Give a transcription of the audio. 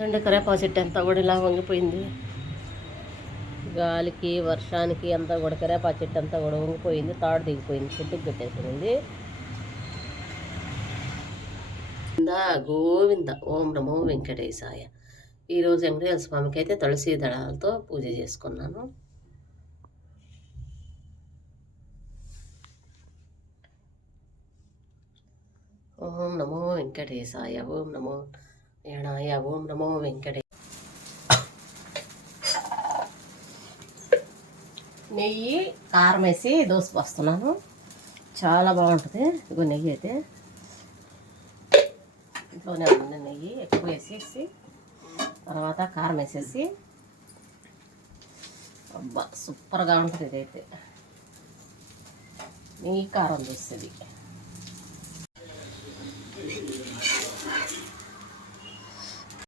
రెండు కరేపాకు చెట్టు అంతా కూడా ఇలా వంగిపోయింది. గాలికి వర్షానికి అంతా కూడా కరేపాకు చెట్టు అంతా కూడా వంగిపోయింది. తాడు దిగిపోయింది, చెట్టుకు పెట్టేసింది. గోవింద ఓం నమో వెంకటేశాయ. ఈరోజు వెంకటేశ్వర స్వామికి అయితే తులసి దళాలతో పూజ చేసుకున్నాను. ఓం నమో వెంకటేశాయ, ఓం నమో నారాయణాయ, ఓం నమో వెంకటే. నెయ్యి కారం వేసి దోశ పోస్తున్నాను. చాలా బాగుంటుంది. ఇగో నెయ్యి అయితే ఇంట్లోనే ఉంది. నెయ్యి ఎక్కువ వేసేసి తర్వాత కారం వేసేసి అబ్బా సూపర్గా ఉంటుంది. ఇదైతే నెయ్యి కారం దోశ.